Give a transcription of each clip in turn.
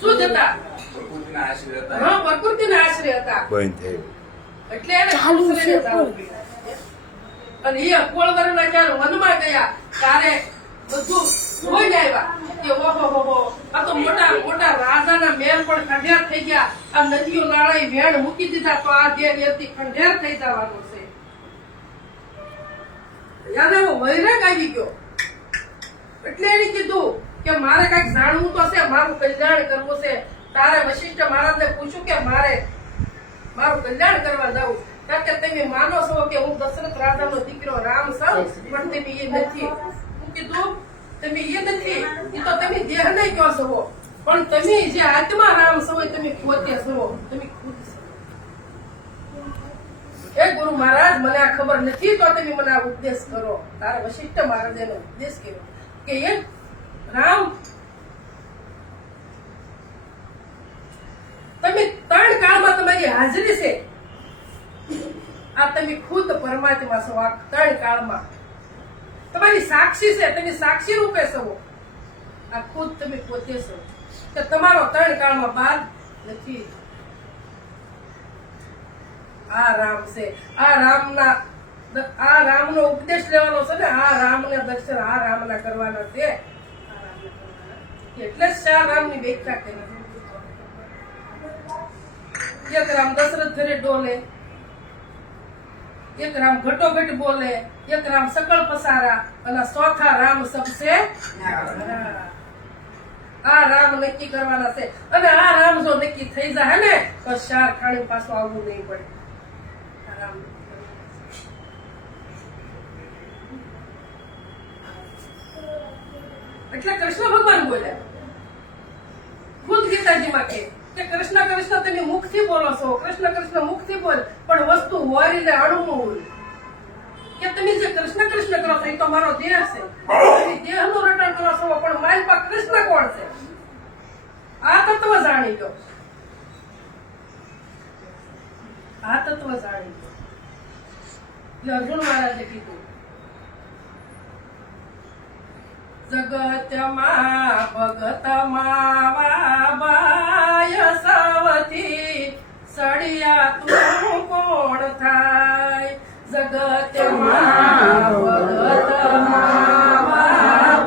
શું જતા? પ્રકૃતિના આશ્રય હતા. હા, પ્રકૃતિના આશ્રય હતા. બંધ થયું. એટલે એને ખુસરીને જવું પડ્યું. અને એ કોળવરના જ્યારે વનમાં ગયા ત્યારે બધું જોઈને આવ્યા કે ઓહો આ તો મોટા મોટા રાજાના મહેલ પણ ખંડેર થઈ ગયા. આ નદીઓ નાળા વેણ મૂકી દીધા તો આ જે વ્યક્તિ ખંડેર થઈ જવાનું છે. યાદ આવ્યો, વૈરાગ આવી ગયો. એટલે એને કીધું કે મારે કઈક જાણવું તો છે, મારું કલ્યાણ કરવું છે. તારે વશિષ્ઠ મહારાજને પૂછ્યું કે મારે મારું કલ્યાણ કરવા જવું. કારણ કે તમે માનો છો કે હું દશરથ રાજાનો દીકરો રામ છું, પણ તમે એ નથી. હું કીધું તમે એ નથી, એ તો તમે દેહને કહો છો, પણ તમે જે આત્મા રામ છો એ તમે પોતે છો, તમે ખુદ છો. એ ગુરુ મહારાજ મને આ ખબર નથી તો તમે મને આ ઉપદેશ કરો. તારા વશિષ્ઠ મહારાજે એનો ઉપદેશ કર્યો કે એ રામ તમે ત્રણ કાળમાં તમારી હાજરી છે. આ તમે ખુદ પરમાત્મા છો. આ ત્રણ કાળમાં તમારી સાક્ષી છે, તમે સાક્ષી રૂપે છો. આ ખુદ તમે પોતે છો કે તમારો ત્રણ કાળમાં બાદ નથી. આ રામ છે. આ રામનો ઉપદેશ લેવાનો છે ને. આ રામને દર્શન આ રામના કરવાના છે. એટલે જ શા રામની વ્યાખ્યા કરી. એક રામ દશરથ ઘરે ડોલે, એક રામ ઘટોઘટ બોલે, એક રામ સકળ પસારા, અને ચોથા રામ સબસે આ રામ નક્કી કરવાના છે. અને આ રામ જો નક્કી થઈ જાય ને તો શાર ખાણી પાછું આવવું નહીં પડે. એટલે કૃષ્ણ ભગવાન બોલ્યા ખુદ ગીતાજીમાં કે કૃષ્ણ કૃષ્ણ તમે મુખથી બોલો છો, કૃષ્ણ કૃષ્ણ મુખથી બોલ, પણ વસ્તુ હોરીને અણુનું કે તમે જે કૃષ્ણ કૃષ્ણ કરો છો એ તો મારો દેહ છે. દેહનું રટણ કરો છો, પણ મારી પાસે કૃષ્ણ કોણ છે? આ તત્વ જાણી લો. આ તત્વ જાણી લો. એટલે અર્જુન મહારાજે કીધું જગતમાં ભગતમાં વાબાય સવથી સળિયા તું કોણ થાય? જગતમાં ભગતમાં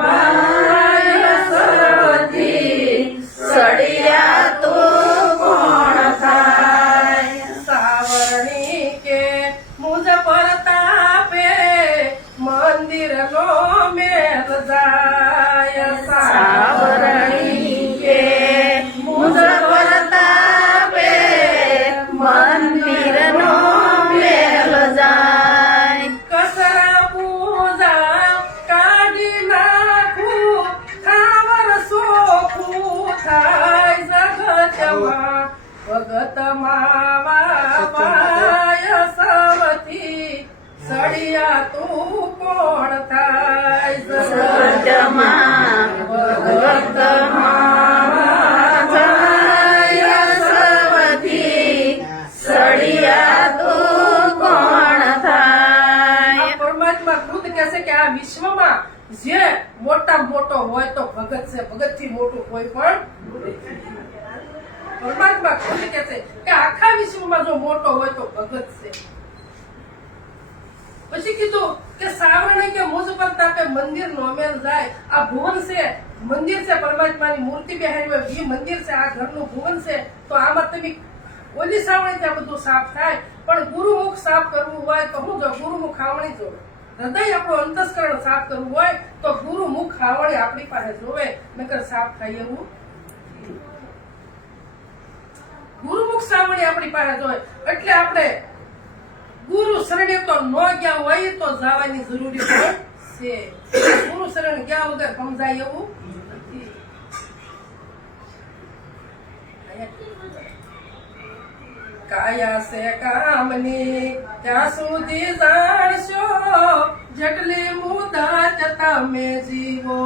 વાબાય સવથી સળિયા તું કોણ થાય? સાવરણી કે મુજ પરતાપે મંદિર નો મેલ જાય. સાવરણી કે મુજ પરતાપે મંદિરનો મેલ જાય. કસરા પૂજા કાઢી નાખું, ખાવર સોખું થાય. જગતમાં ભગતમાં વાપાય સવથી સળિયા તું કોણ થાય? સજમાં ભગતમાં વાપાય સવથી સળિયા તું કોણ થાય? આ પરમાત્મા ખુદ કહે છે કે આ વિશ્વમાં જે મોટા મોટો હોય તો ભગત છે, ભગત થી મોટું કોઈ પણ પરમાત્મા ખુદ કહે છે કે આખા વિશ્વમાં જો મોટો હોય તો ભગત છે. પછી કીધું કે સાવરણી કે મુજ પર તાપે મંદિર નો મેલ જાય. આ ભુવન છે, મંદિર છે, પરમાત્માની મૂર્તિ બેહાડી હોય એ મંદિર છે, આ ઘરનું ભુવન છે. તો આમાં તમે ઓલી સાવરણી ત્યાં બધું સાફ થાય, પણ ગુરુમુખ સાફ કરવું હોય તો હું જો ગુરુમુખ આવણી જોવે. હૃદય આપણું અંતસ્કરણ સાફ કરવું હોય તો ગુરુમુખ આવણી આપણી પાસે જોવે, નકર સાફ થાય એવું. ગુરુમુખ સાવણી આપણી પાસે જોવે. એટલે આપણે ગુરુ શરણે તો ન ગયા હોય તો જવાની જરૂરી પણ છે. ગુરુ શરણ ગયા વગર સમજાય એવું નથી. કાયા છે કામની ત્યાં સુધી જાણશો, જેટલી મુદત તમે જીવો.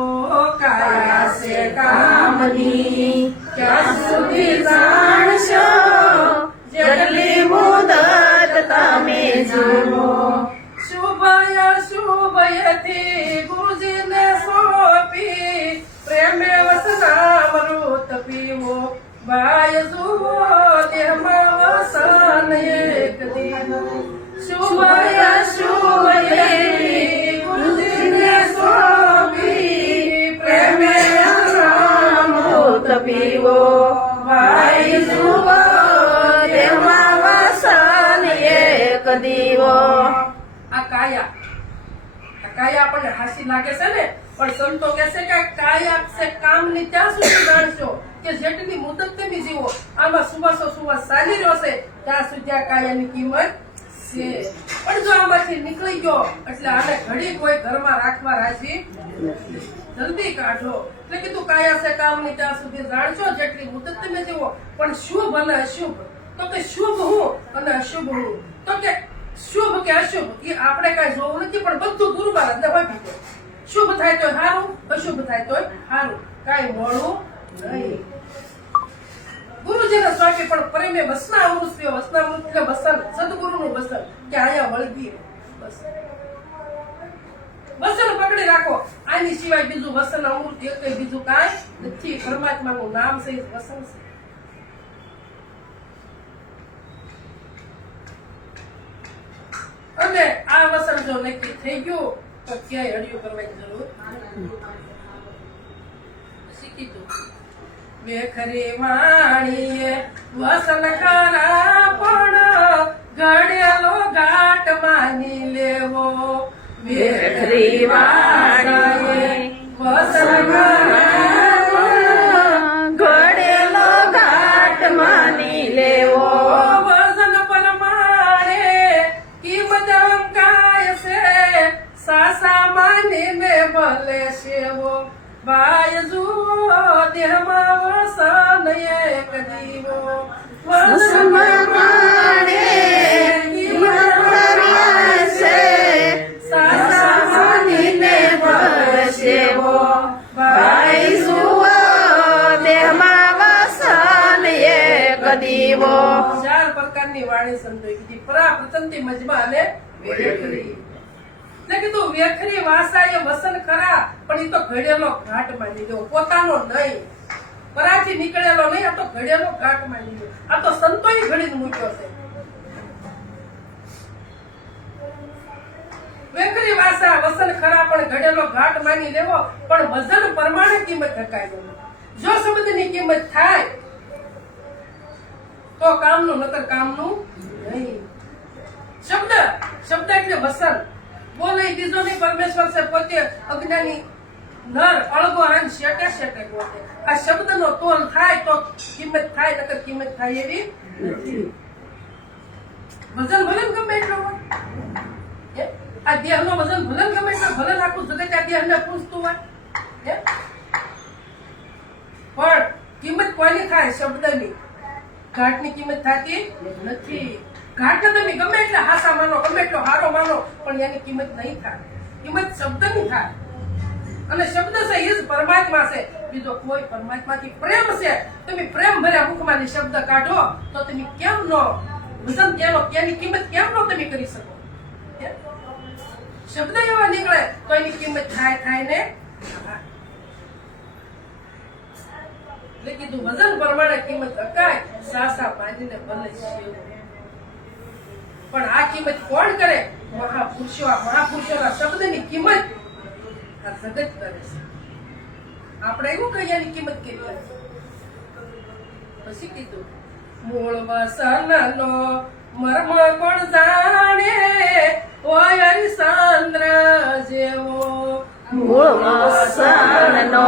કાયા છે કામની ત્યાં સુધી જાણશો, જેટલી મુદત તમે જીવો. શુભય શુભયથી ગુરુજીને સોંપી પ્રેમે વસનામૃત પીવો. પીવો ભાઈ જુઓ તેમાં વસન એક દીવો. આ કાયા આપણને હાસી લાગે છે ને, પણ સંતો કહે છે કે કાયા છે કામની ત્યાં સુધી જાણશો કે જેટલી મુદત તમે જીવો, આમાં સુવાસો સુવાસ ચાલી રહ્યો છે ત્યાં સુધી આ કાયાની કિંમત છે. પણ જો આમાંથી નીકળી ગયો એટલે આને ઘડી કોઈ ઘરમાં રાખવા રાજી નથી. જલ્દી કાઢો. એટલે કીધું કાયા છે કામની ત્યાં સુધી જાણશો જેટલી મુદત તમે જીવો, પણ શુભ અને અશુભ, તો કે શુભ હું અને અશુભ હું, તો કે શુભ કે અશુભ એ આપણે કઈ જોવું નથી, પણ બધું ગુરુ મહારાજને વાપી દો. શુભ થાય તો સારું, અશુભ થાય તો સારું, કઈ મોડું નહીં. ગુરુજીને સ્વામી પણ પ્રેમે વસના અમૃત પીઓ. વસના અમૃત એટલે વસન, સદગુરુનું વસન કે અહીંયા વળગી બસ વસન પકડી રાખો. આની સિવાય બીજું વસન અમૃત એક બીજું કાંઈ નથી. પરમાત્માનું નામ છે વસન છે. અને આ વસન જો નક્કી થઈ ગયું તો ક્યાંય હળિયું કરવાની જરૂર શીખી તું. વેખરી વાણીએ વસન કરા પણ ઘડેલો ઘાટ માની લેવો. વેખરી વાણીએ વસન ઘડેલો ઘાટ માની લેવો. વસન પરમાણે કિંમત અંકાય છે, સાસા માનીને ભલે સેવો. ભાઈ જુઓ દેહમાં વસન એક દીવો. વસન પરમાણે કિંમત કર્યા છે, સાસા માનીને ભલે સેવો. ભાઈ જુઓ દેહમાં વસન એક દીવો. 4 પ્રકારની વાણી સંતોએ કીધી. પરા પ્રથમથી મજમા અને વેખરી. એટલે કીધું વેખરી વાસા એ વસન ખરા, પણ એ તો ઘડેલો ઘાટ માની લો, પોતાનો નહીં, પરાથી નીકળેલો નહીં. આ તો ઘડેલો ઘાટ માની લો. આ તો સંતોએ ઘડીને મૂક્યો છે. વેખરી વાસા વસન ખરા પણ ઘડેલો ઘાટ માની લેવો. પણ વજન પ્રમાણે કિંમત થકાય નહીં. જો શબ્દની કિંમત થાય તો કામનું, નકર કામનું નહીં. શબ્દ એટલે વસન. બોલે બીજો નહીં, પરમેશ્વર છે પોતે અજ્ઞાની નર અળગો આન શેટે શેટે પોતે. આ શબ્દનો તોલ થાય તો કિંમત થાય, નકર કિંમત થાય એવી નથી. વજન ભલે ગમે એટલો હોય, આ દેહનો વજન ભલે ગમે એટલો, ભલે આખું જગત આ દેહને પૂછતું હોય, પણ કિંમત કોની થાય? શબ્દની. ઘાટની કિંમત થતી નથી. ઘાટને તમે ગમે એટલે હાસા માનો, ગમે એટલો હારો માનો, પણ એની કિંમત નહીં થાય. કિંમત શબ્દની થાય. અને શબ્દ છે એ જ પરમાત્મા છે. બીજો કોઈ પરમાત્માથી પ્રેમ છે. તમે પ્રેમ ભર્યા મુખમાંથી શબ્દ કાઢો તો તમે કેમ નો વજન તેની કિંમત કેમ નો તમે કરી શકો? શબ્દ એવા નીકળે તો એની કિંમત થાય ને. એટલે કીધું વજન પ્રમાણે કિંમત અકાય, સાસા બાંધીને ભલે સેવો. પણ આ કિંમત કોણ કરે? મહાપુરુષો. આ મહાપુરુષોના શબ્દની કિંમત આ જગત કરે છે. આપણે એવું કહીએ એની કિંમત કરી. પછી કીધું મૂળ વસનનો મર્મ કોણ જાણે, હોય હરિશ્ચંદ્ર જેવો. મૂળ વસનનો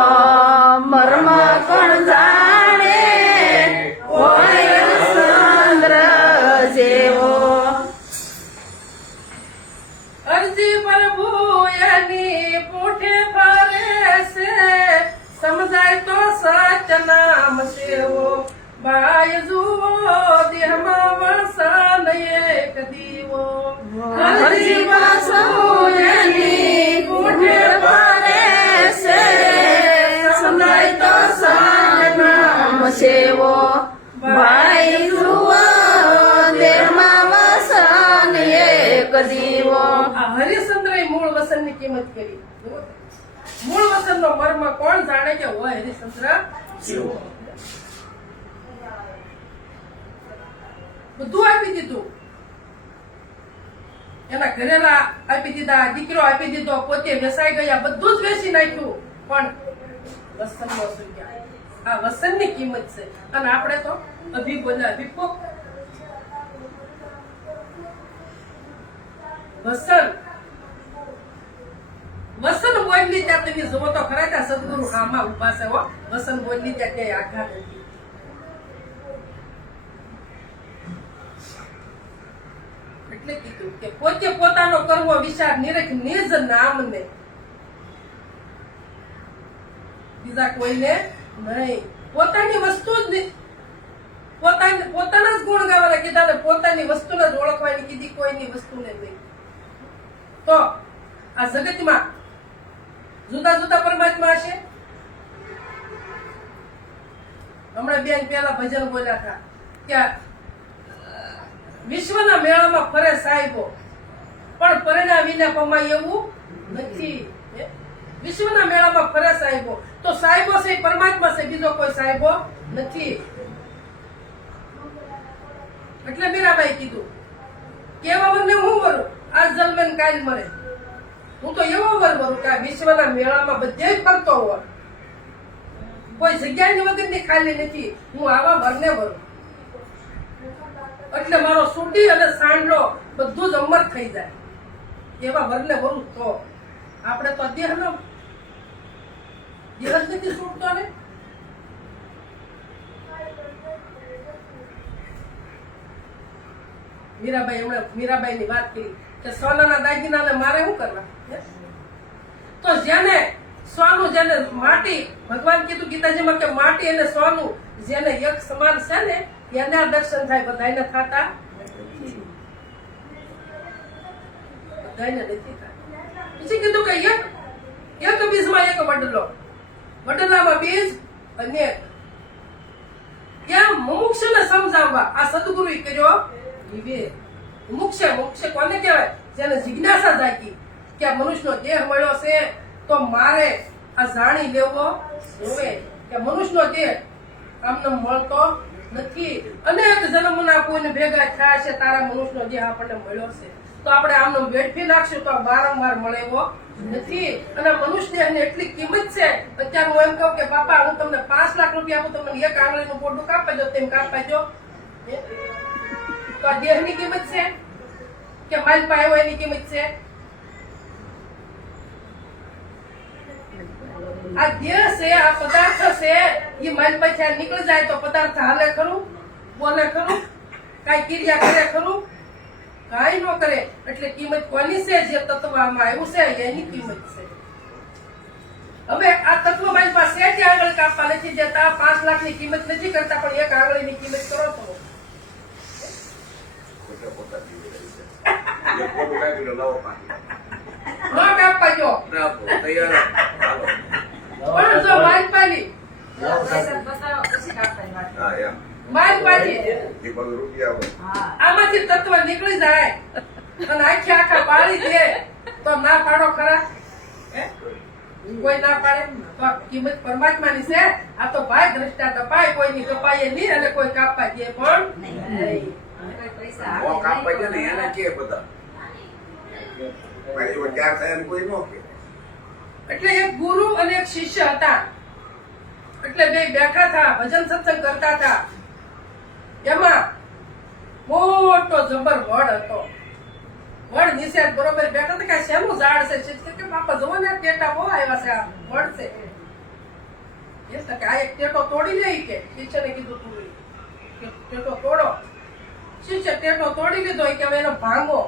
મર્મ કોણ જાણે, હોય હરિશ્ચંદ્ર જેવો. અરજી પ્રભુ એની પૂઠે ફરે છે, સમજાય તો સત્ય નામ સેવો. ભાઈ જુઓ દેહમાં વસન એક દીવો. હરજી પાસો એની પૂઠે ફરે છે, સમજાય તો સત્ય નામ સેવો. ભાઈ જુઓ દેહમાં વસન એક દીવો. આ હરિશ્ચંદ્રએ મૂળ વસનની કિંમત કરી. મૂળ વસનનો મર્મ કોણ જાણે કે હોય હરિશ્ચંદ્ર જેવો. બધું આપી દીધું. એના ઘરેલા આપી દીધા, દીકરો આપી દીધો, પોતે વેસાઈ ગયા, બધું જ વેચી નાખ્યું. પણ વસનનો સુગ્યા. આ વસનની કિંમત છે. અને આપણે તો અભી બોલ્યા અભિપો વસન વસન બોલી ત્યાં તમે જુઓ તો ખરા ત્યાં સદગુરુ હામાં ઉભા છે હો. વસન બોલી ત્યાં ક્યાંય આઘાત નથી. એટલે કીધું કે પોતે પોતાનો કરવો વિચાર નિરખ નિજ નામને, બીજા કોઈને નહીં. પોતાની વસ્તુ જ નહીં, પોતાના જ ગુણ ગાવાના કીધા ને પોતાની વસ્તુને જ ઓળખવાની કીધી, કોઈની વસ્તુને નહીં. તો આ જગતમાં જુદા જુદા પરમાત્મા હશે. હમણાં બેન પેલા ભજન બોલ્યા હતા કે વિશ્વના મેળામાં ફરે સાહેબો પણ પરિણામ વિના કમાય એવું નથી. વિશ્વના મેળામાં ફરે સાહેબો, તો સાહેબો છે એ પરમાત્મા છે, બીજો કોઈ સાહેબો નથી. એટલે મીરાબાઈ કીધું કેવા વરને હું વરું, આજ જન્મે ને કાલ મરે. હું તો એવો વર વરું કે આ વિશ્વના મેળામાં બધે ફરતો હોય, કોઈ જગ્યાની વગરની ખાલી નથી. હું આવા વરને વરું એટલે મારો સુડી અને સાંડલો બધું જ અમર થઈ જાય એવા વરને વરું. તો આપણે તો દેહનો દેહ જ નથી છૂટતો ને. મીરાબાઈ ની વાત કરી કે સોનાના દાગીનાને મારે શું કરવા? તો જેને સોનું, જેને માટી, ભગવાન કીધું ગીતાજીમાં કે માટી અને સોનું જેને એક સમાન છે ને એના દર્શન થાય, બધાને થતા બધાને નથી થતા. પછી કીધું કે એક બીજમાં એક વડલો, વડલામાં બીજ અનેક. ત્યાં મુમુક્ષુને સમજાવવા આ સદગુરુએ કર્યો વિવેક. મુમુક્ષ કોને કહેવાય? જેને જિજ્ઞાસા જાગી કે આ મનુષ્યનો દેહ મળ્યો છે તો મારે આ જાણી લેવો જોવે કે મનુષ્યનો દેહ આમને મળતો નથી. અનેક જન્મના કોઈને ભેગા થયા છે તારા મનુષ્યનો દેહ આપણને મળ્યો છે, તો આપણે આમને વેઠી નાખશું તો વારંવાર મળે એવો નથી. અને મનુષ્ય દેહની એટલી કિંમત છે. અત્યારે હું એમ કહું કે બાપા હું તમને 5 લાખ રૂપિયા આપું, તમને એક આંગળીનું પોટું કાપજો, તેમ કાપાજો. તો આ દેહની કિંમત છે કે માલ પાયો એની કિંમત છે? આ દેહ છે, આ પદાર્થ છે, એ માલ પછી નીકળી જાય તો પદાર્થ હાલે ખરું, બોલે ખરું, કઈ ક્રિયા કરે ખરું? કઈ ન કરે. એટલે કિંમત કોની છે? જે તત્વ આમાં આવ્યું છે એની કિંમત છે. હવે આ તત્વ મારી પાસે જ આંગળી કાપવા નથી દેતા, 5 લાખની કિંમત નથી કરતા, પણ એક આંગળીની કિંમત કરો તો કાપવા જો. પણ જો માલપાની આમાંથી તત્વ નીકળી જાય અને આખા પાડી દે તો ના પાડો ખરા? કોઈ ના પાડે. તો કિંમત પરમાત્માની છે. આ તો ભાઈ દ્રષ્ટા કપાય, કોઈની કપાય નહીં અને કોઈ કાપવા દે પણ નહીં. એટલે એક ગુરુ અને એક શિષ્ય હતા. એટલે બે બેઠા હતા, ભજન સત્સંગ કરતા હતા. એમાં મોટો જબર વડ હતો. વડ નીચે બરોબર બેઠા હતા કે શેનું ઝાડ છે? કે બાપા જુઓ ને ટેટા બહુ આવ્યા છે, આ વડ છે. એટલે કે આ એક ટેટો તોડી લે કે શિષ્યને કીધું તું ટેટો તોડો. શિષ્ય ટેટો તોડી લીધો કે હવે એનો ભાંગો.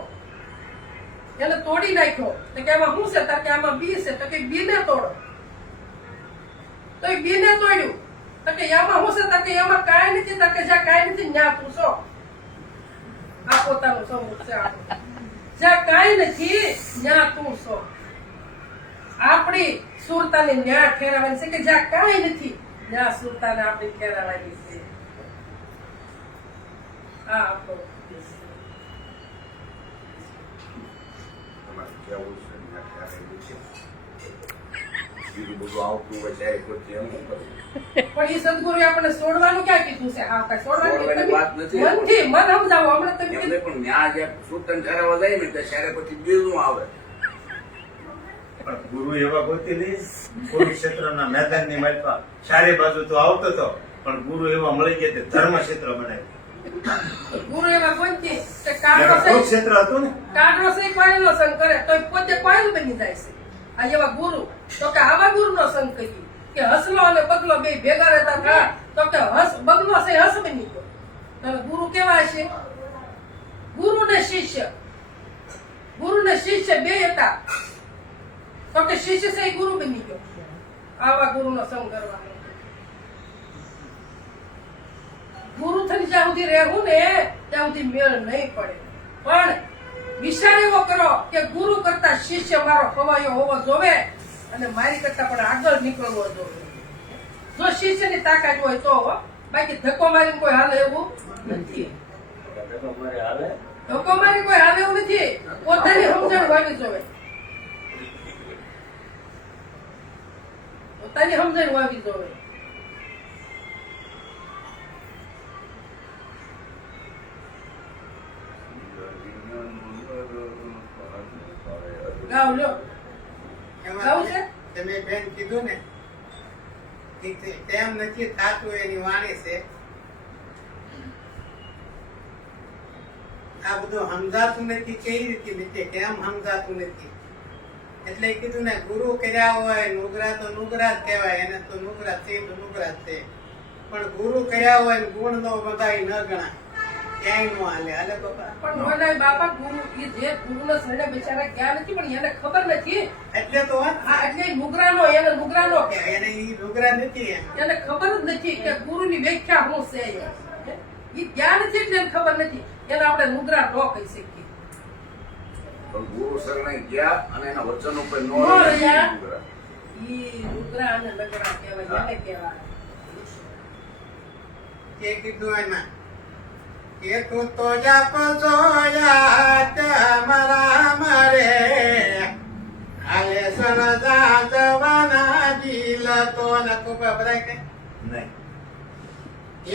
એને તોડી નાખ્યો તો કે આમાં શું છે? તો કે આમાં બી છે. તો કે બી ને તોડો. તો એ બી ને તોડ્યું. તો કે આમાં શું છે? તો કે એમાં કાંઈ નથી. તો કે જ્યાં કાંઈ નથી ત્યાં પૂછો. આ પોતાનું સમૂહ છે આપણું. જ્યાં કાંઈ નથી ત્યાં તું છો. આપણી સુરતાને ન્યા ઠેરાવાની છે કે જ્યાં કાંઈ નથી ત્યાં સુરતાને આપણી ઠેરાવાની છે. આ આપણો પણ એ સદગુરુ આપણને છોડવાનું ક્યાં કીધું છે? હા, કઈ છોડવાની વાત નથી. મનથી મન સમજાવો. હમણાં તમે પણ ન્યા જે સૂતન ઠરાવવા જાય ને ત્યારે પછી બીજું આવે. પણ ગુરુ એવા ગોતી નહીં. કુરુક્ષેત્રના મેદાનની માલપા ચારે બાજુ તો આવતો હતો, પણ ગુરુ એવા મળી ગયા તે ધર્મક્ષેત્ર બનાવ્યું. ગુરુ એવા કોઈ નથી કે એટલે કુરુક્ષેત્ર હતું ને. કાઢો છે કોઈનો સંગ કરે તો પોતે કોઈલ બની જાય છે. આ એવા ગુરુ તો કે આવા ગુરુનો સંગ કરીએ કે હસલો અને બગલો બે ભેગા રહેતા હતા તો કે બગલો છે હસ બની ગયો. તો ગુરુ કેવા છે? ગુરુ ને શિષ્ય બે હતા તો કે શિષ્ય છે એ ગુરુ બની ગયો. આવા ગુરુનો સંગ કરવાનો. ગુરુ થઈને જ્યાં સુધી રહેવું ને ત્યાં સુધી મેળ નહીં પડે. પણ વિચાર એવો કરો કે ગુરુ કરતા શિષ્ય મારો ખવાયો હોવો જોવે અને મારી કરતા પણ આગળ નીકળવો જોવે. જો શિષ્યની તાકાત હોય તો બાકી ધક્કો મારીને કોઈ હાલે એવું નથી. ધક્કો મારી કોઈ હાલે એવું નથી. પોતાની સમજણ હોવી જોવે. પોતાની સમજણ હોવી જોવે. ગાવ લ્યો. ગાવ છે? તમે બેન કીધું ને તેમ નથી થાતું એની વાણી છે. આ બધું સમજાતું નથી. કઈ રીતે નથી કેમ સમજાતું નથી? એટલે કીધું ને ગુરુ કર્યા હોય નુગરા તો નુગરા જ કહેવાય. એને તો નુગરા છે તો નુગરા જ છે. પણ ગુરુ કર્યા હોય ને ગુણ નો બધા ન ગણા ક્યાંય નો હાલે. હાલે બાપા. પણ મને બાપા ગુરુ એ જે ગુરુનો શરણે બિચારા ગયા નથી પણ એને ખબર નથી. એટલે તો વાત. હા એટલે નુગરાનો એને નુગરાનો કે એને ઈ નુગરા નથી એમ. એને ખબર જ નથી કે ગુરુની વ્યાખ્યા શું છે. એ જ્ઞાન છે એટલે એને ખબર નથી. એને આપણે નુગરા ન કહી શકીએ. પણ ગુરુ શરણે ગયા અને એના વચન ઉપર નો નો રહ્યા. રહ્યા. ઈ નુગરા અને નગરા કહેવાય. એને કહેવાય. કે કીધું એમાં કે તું તો જાપ જોયા તમારા મરે હાલે સનદા જવાના જીલ તો નકુ બબરાય કે નહીં.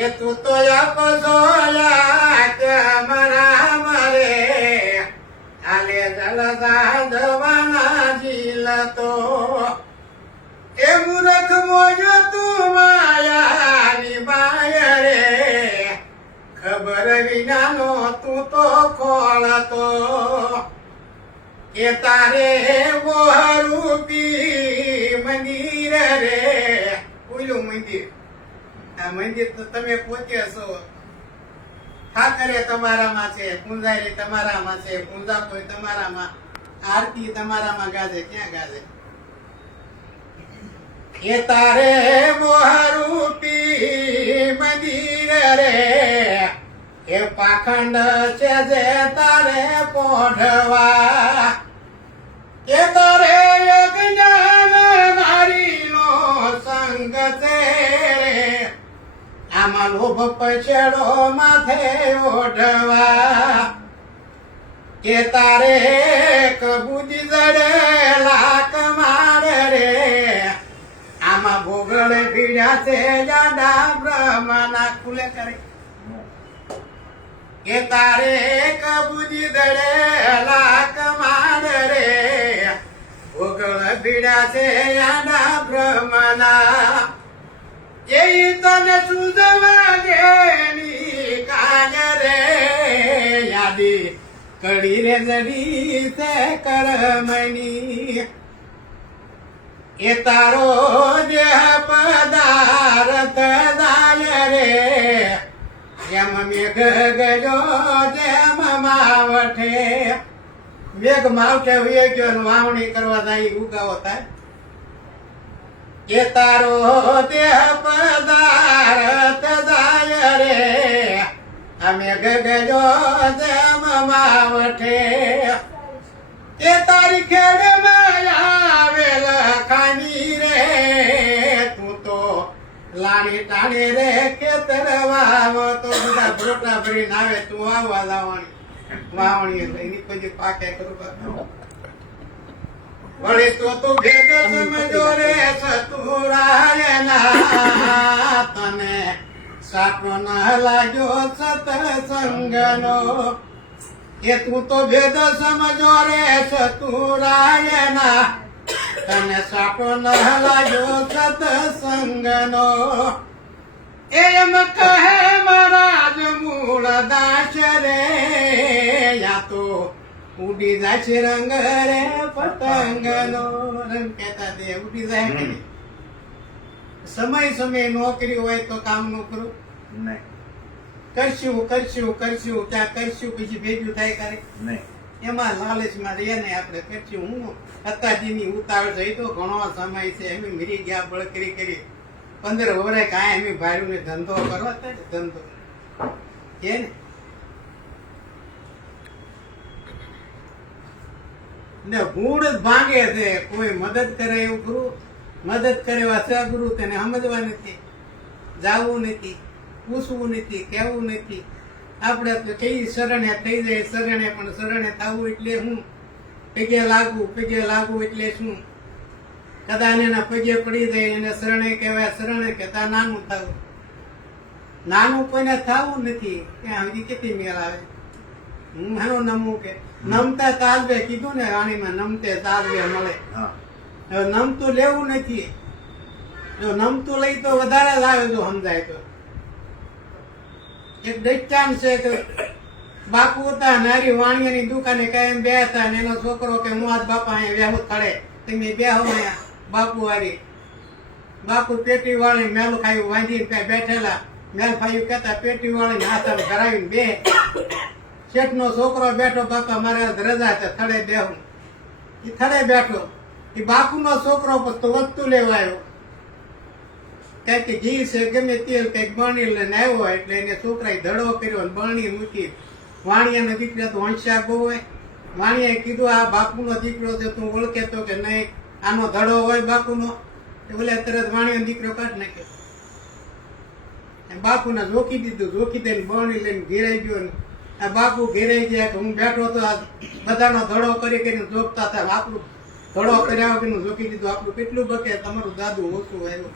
એ તું તો જાપ જોયા તમારા મરે હાલે સનદા જવાના જીલ તો એ મૂર્ખ મોજો તું માયાની બાય રે ખબર વિનાનો તું તો ખોળતો કે તારે વહરૂપી મંદિર રે. ઓલું મંદિર આ મંદિર તો તમે પોતે છો. ઠાકરે તમારામાં છે, પૂંજારી તમારામાં છે, પૂંજા કોઈ તમારામાં, આરતી તમારામાં ગાજે. ક્યાં ગાજે? એ તારે મોહરૂપી મંદિર રે એ પાખંડ છે જે તારે પોઢવા એ તારે અજ્ઞાન નારીનો સંગ છે આમાં લોભ પછેડો માથે ઓઢવા કે તારે કબૂજી જડેલા કમાડ રે આમાં ભોગળ ભીડ્યા છે જાડા બ્રહ્મના ખુલે કરે કે તારે કબૂજી દડેલા કમાડ રે ભોગળ ભીડ્યા છે જાડા બ્રહ્મના એ તને સુજવા જેની કાન રે યાદી કડી રે જડી છે કરમની એ તારો દેહ પદાર્થ દાય રે એમ મેઘ ગયો જેમ માવઠે. મેઘ માવઠે હોય ગયો વાવણી કરવા જાય ઉગાવો થાય. એ તારો દેહ પદાર્થ દાય રે આ મેઘ ગયો જેમ માવઠે. એ તારી ખેડમાં આવેલ ખાની રે તું તો લાણી ટાણી રે ખેતર વાવો તો બધા બ્રોટા ભરીને આવે તું આવવા લાવવાની વાવણી એની પછી પાકે કરું વળી તો ભેદ સમજો રે સતુરાયના તને સાપો ન લાગ્યો સતસંગનો એ તું તો ભેદ સમજો રે સતુરાયના તને સાટો ન લાગ્યો સત્સંગનો એમ કહે મહારાજ મૂળ દાસ રે યા તો ઉડી જાય છે રંગ રે પતંગનો રંગ કહેતા દે ઉડી જાય કે નહીં? સમય નોકરી હોય તો કામ નું કરું નહીં કરશું ત્યાં કરશું પછી ભેગું થાય કરે નહીં એમાં લાલચમાં રે ને આપણે કરશું હું અત્યારની ઉતાવળ થઈ તો ઘણો સમય છે એમ મરી ગયા બળકરી કરી 15 વર્ષ કાંઈ એમ ભાડું ને ધંધો કરવા થાય ને ધંધો કે ને ગુણ જ ભાંગે છે કોઈ મદદ કરે એવું ગુરુ મદદ કરે એવા સગુરુ તેને સમજવા નથી જાવું નથી પૂછવું નથી કહેવું નથી આપણે તો કઈ શરણે થઈ જાય શરણે પણ શરણે થવું એટલે હું પગે લાગવું એટલે શું કદાચ એના પગે પડી જાય એને શરણે કહેવાય શરણે કહેતા નાનું થવું નાનું કોઈને થવું નથી ત્યાં સુધી કેટલી મેળ આવે હું એનો નમવું કે નમતા તાલવે કીધું ને રાણીમાં નમતે તાલવે મળે હા હવે નમતું લેવું નથી જો નમતું લઈ તો વધારે જ આવે જો સમજાય તો એક દૈત્યાન છે કે બાપુ હતા નારી વાણિયાની દુકાને કાયમ બે હતા ને એનો છોકરો કે હું આજ બાપા અહીંયા વેહુ થડે તમે બે હો અહીંયા બાપુ વાળી બાપુ પેટી વાળી મેલું ખાયું વાંધીને ત્યાં બેઠેલા મેલ ખાયું કેતા પેટી વાળી હાથ કરાવીને બે શેઠ નો છોકરો બેઠો બાપા મારે રજા છે થડે બેહું એ થડે બેઠો એ બાપુ નો છોકરો તો વસ્તુ લેવા આવ્યો કઈક ઘી છે ગમે તેલ કઈક બરણી લઈને આવ્યો એટલે એને છોકરાએ ધડો કર્યો બરણી મૂકી વાણિયાનો દીકરો તો હોંશિયાર બહુ હોય વાણિયાએ કીધું આ બાપુનો દીકરો છે તું ઓળખે તો કે નહીં આનો ધડો હોય બાપુનો બોલે તરત વાણિયાનો દીકરો કાઢ નાખ્યો બાપુને જોખી દીધું જોખી દઈને બરણી લઈને ઘેરાઈ ગયો ને આ બાપુ ઘેરાઈ ગયા કે હું બેઠો તો આ બધાનો ધડો કરીને જોખતા હતા આપણું ધડો કર્યા વગરનું જોખી દીધું આપણું કેટલું બકે તમારું દાદુ ઓછું આવ્યું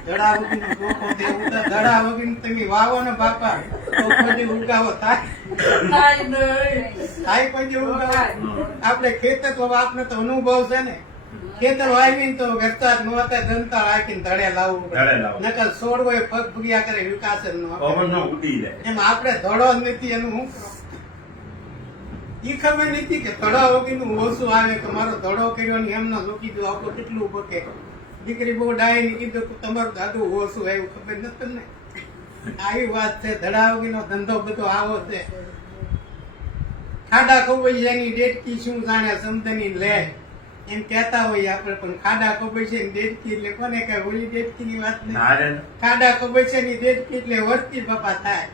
ધડા વગરનું જોખો તે ધડા વગરનું તમે વાવો ને બાપા તો કોઈ ઉગાવો થાય કોઈ દી ઉગાવો આપણે ખેતર તો આપણે તો અનુભવ છે ને ખેતર વાવીને તો વરસાદ ન હતા દંતા રાખીને ધડે લાવવું નકર છોડ હોય પગ ભૂગ્યા કરે વિકાસ જ ન ઉડી જાય એમ આપણે ધડો જ નથી એનું હું ઈ ખબર નથી કે ધડા વગરનું ઓછું આવે કે મારો ધડો કર્યો ને એમને જોકી દઉં આપણું કેટલું બકે દીકરી બહુ ડાય ને કીધું કે તમારું દાદુ ઓછું આવ્યું ખબર નથી તમને આવી વાત છે ધડા વગરનો ધંધો બધો આવો છે ખાડા ખોવાઈ એની ડેટકી શું જાણે સમજની લે એમ કેતા હોય આપણે પણ ખાડા ખોવાઈ છે ને ડેટકી એટલે કોને કઈ ઓલી ડેટકી ની વાત નહીં ખાડા ખોવાઈ છે ની ડેટકી એટલે વર્તી બાપા થાય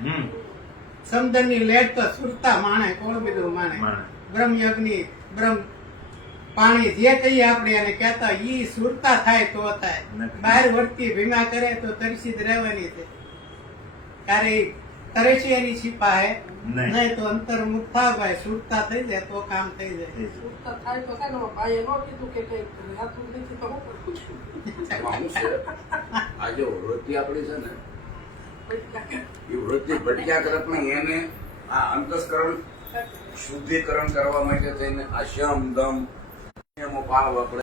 સમદનની લેટ તો સુરતા માણે કોણ બધું માણે બ્રહ્મ યજ્ઞ બ્રહ્મ પાણી જે કહીએ આપણે એને કહેતા ઈ સુરતા થાય તો થાય બહાર વર્તી ભીમા કરે તો તરસી જ રહેવાની છે ત્યારે તરસી એની છીપા હે નહીં તો અંતર્મુખ થાય ભાઈ સુરતા થઈ જાય તો કામ થઈ જાય આજે વૃત્તિ આપણી છે ને એ વૃત્તિ ભટક્યા તરફ નહીં એને આ અંતસ્કરણ શુદ્ધિકરણ કરવા માટે થઈને આ શમ દમ નિયમો પાળવા પડે.